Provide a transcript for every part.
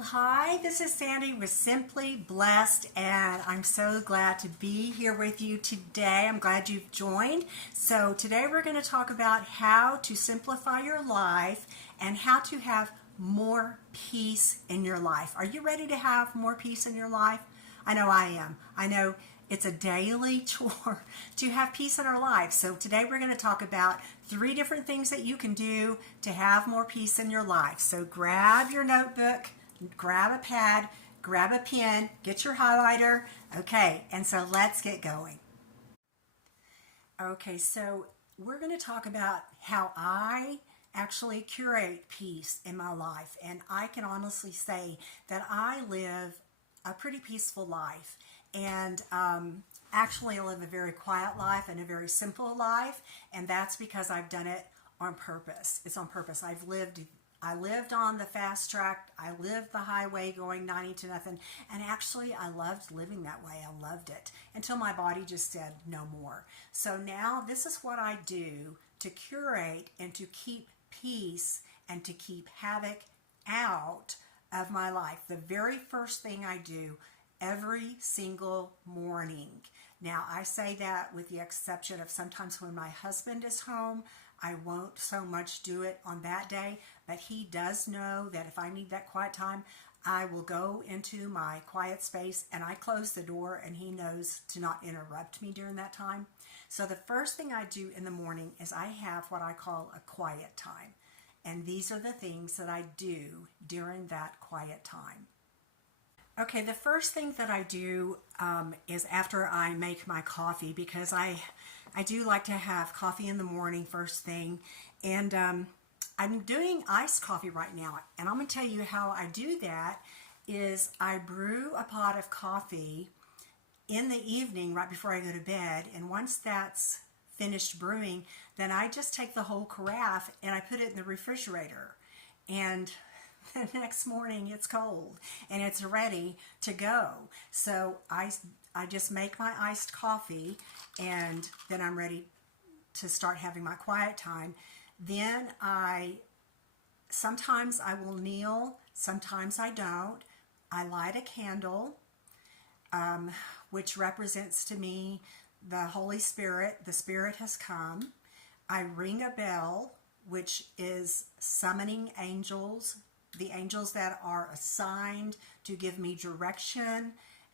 Hi, this is Sandy with Simply Blessed, and I'm so glad to be here with you today. I'm glad you've joined. So, today we're going to talk about how to simplify your life and how to have more peace in your life. Are you ready to have more peace in your life? I know I am. I know it's a daily chore to have peace in our life. So, today we're going to talk about 3 different things that you can do to have more peace in your life. So, grab your notebook. Grab a pad, grab a pen, get your highlighter. Okay, and so let's get going. Okay, so we're going to talk about how I actually curate peace in my life. And I can honestly say that I live a pretty peaceful life. And actually, I live a very quiet life and a very simple life. And that's because I've done it on purpose. It's on purpose. I lived on the fast track. I lived the highway going 90 to nothing. And actually, I loved living that way. I loved it until my body just said no more. So now this is what I do to curate and to keep peace and to keep havoc out of my life. The very first thing I do every single morning. Now, I say that with the exception of sometimes when my husband is home, I won't so much do it on that day, but he does know that if I need that quiet time, I will go into my quiet space and I close the door, and he knows to not interrupt me during that time. So the first thing I do in the morning is I have what I call a quiet time. And these are the things that I do during that quiet time. Okay, the first thing that I do is after I make my coffee, because I do like to have coffee in the morning first thing. And I'm doing iced coffee right now. And I'm going to tell you how I do that is I brew a pot of coffee in the evening right before I go to bed. And once that's finished brewing, then I just take the whole carafe and I put it in the refrigerator. And the next morning it's cold and it's ready to go. So I just make my iced coffee, and then I'm ready to start having my quiet time. Then sometimes I will kneel, sometimes I don't. I light a candle, which represents to me the Holy Spirit. The Spirit has come. I ring a bell, which is summoning angels, the angels that are assigned to give me direction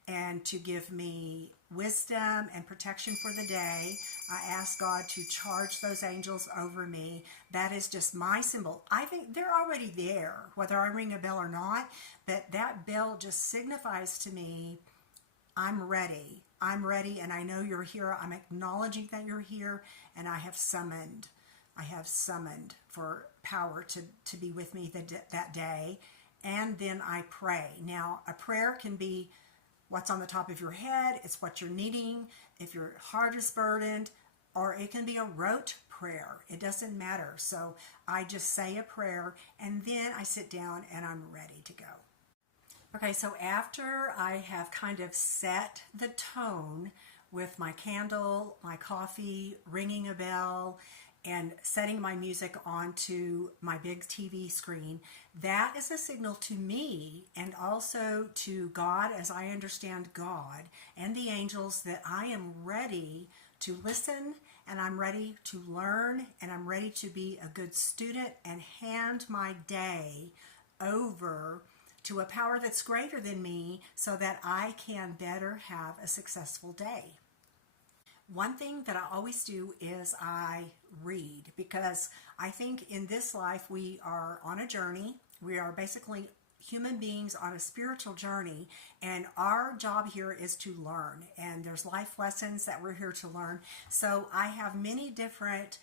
and to give me wisdom and protection for the day. I ask God to charge those angels over me. That is just my symbol. I think they're already there, whether I ring a bell or not, but that bell just signifies to me, I'm ready. I'm ready, and I know you're here. I'm acknowledging that you're here, and I have summoned for power to be with me that day. And then I pray. Now, a prayer can be what's on the top of your head. It's what you're needing. If your heart is burdened, or it can be a rote prayer. It doesn't matter. So I just say a prayer, and then I sit down and I'm ready to go. Okay, so after I have kind of set the tone with my candle, my coffee, ringing a bell, and setting my music onto my big TV screen, that is a signal to me and also to God, as I understand God, and the angels, that I am ready to listen, and I'm ready to learn, and I'm ready to be a good student and hand my day over to a power that's greater than me so that I can better have a successful day. One thing that I always do is I read, because I think in this life we are on a journey. We are basically human beings on a spiritual journey, and our job here is to learn, and there's life lessons that we're here to learn. So I have many different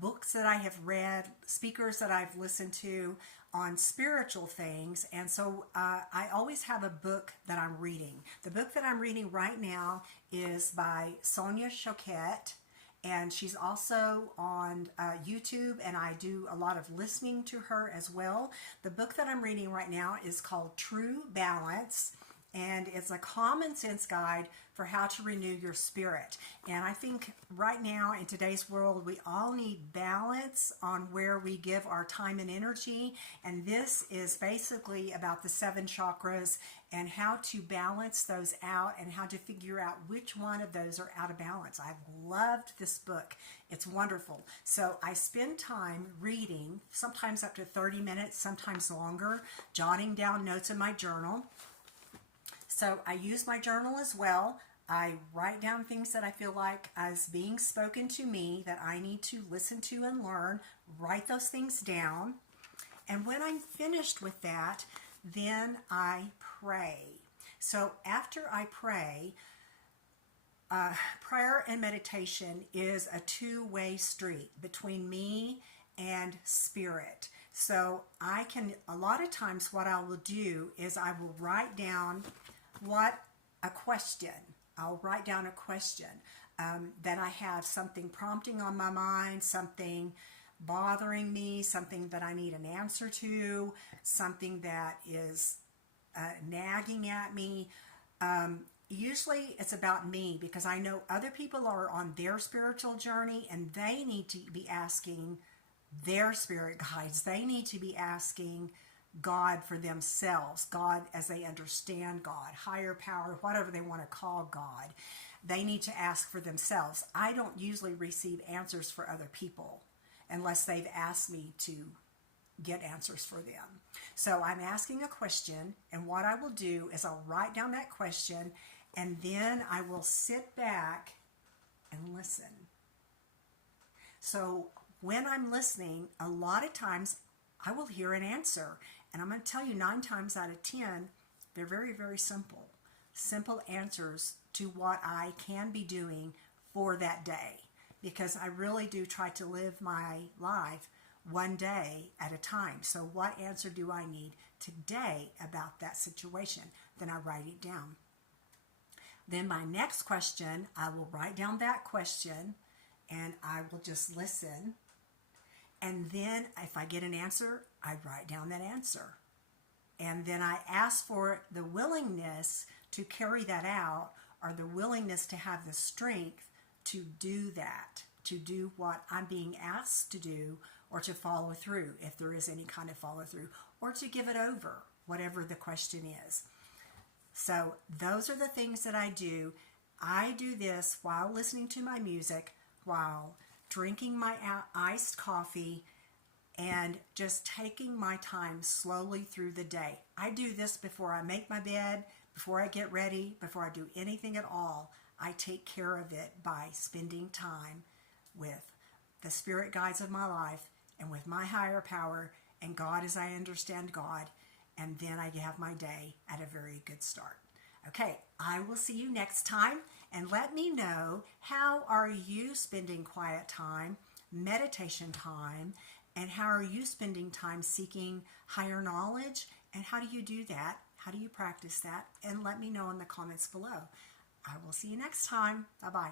books that I have read, speakers that I've listened to on spiritual things, and so I always have a book that I'm reading. The book that I'm reading right now is by Sonia Choquette, and she's also on YouTube, and I do a lot of listening to her as well. The book that I'm reading right now is called True Balance, and it's a common sense guide for how to renew your spirit. And I think right now in today's world, we all need balance on where we give our time and energy. And this is basically about the 7 chakras and how to balance those out and how to figure out which one of those are out of balance. I've loved this book. It's wonderful. So I spend time reading, sometimes up to 30 minutes, sometimes longer, jotting down notes in my journal. So I use my journal as well. I write down things that I feel like as being spoken to me that I need to listen to and learn, write those things down. And when I'm finished with that, then I pray. So after I pray, prayer and meditation is a two-way street between me and spirit. So I can, a lot of times what I will do is I will write down I'll write down a question that I have something prompting on my mind, something bothering me, something that I need an answer to, something that is nagging at me. Usually it's about me because I know other people are on their spiritual journey and they need to be asking their spirit guides. They need to be asking God for themselves, God as they understand God, higher power, whatever they want to call God. They need to ask for themselves. I don't usually receive answers for other people unless they've asked me to get answers for them. So I'm asking a question, and what I will do is I'll write down that question, and then I will sit back and listen. So when I'm listening, a lot of times I will hear an answer. And I'm going to tell you 9 times out of 10, they're very, very simple. Simple answers to what I can be doing for that day. Because I really do try to live my life one day at a time. So what answer do I need today about that situation? Then I write it down. Then my next question, I will write down that question and I will just listen. And then if I get an answer, I write down that answer. And then I ask for the willingness to carry that out, or the willingness to have the strength to do that, to do what I'm being asked to do, or to follow through if there is any kind of follow through, or to give it over, whatever the question is. So those are the things that I do. I do this while listening to my music, while drinking my iced coffee, and just taking my time slowly through the day. I do this before I make my bed, before I get ready, before I do anything at all. I take care of it by spending time with the spirit guides of my life and with my higher power and God as I understand God, and then I have my day at a very good start. Okay, I will see you next time, and let me know, how are you spending quiet time, meditation time, and how are you spending time seeking higher knowledge, and how do you do that? How do you practice that? And let me know in the comments below. I will see you next time. Bye-bye.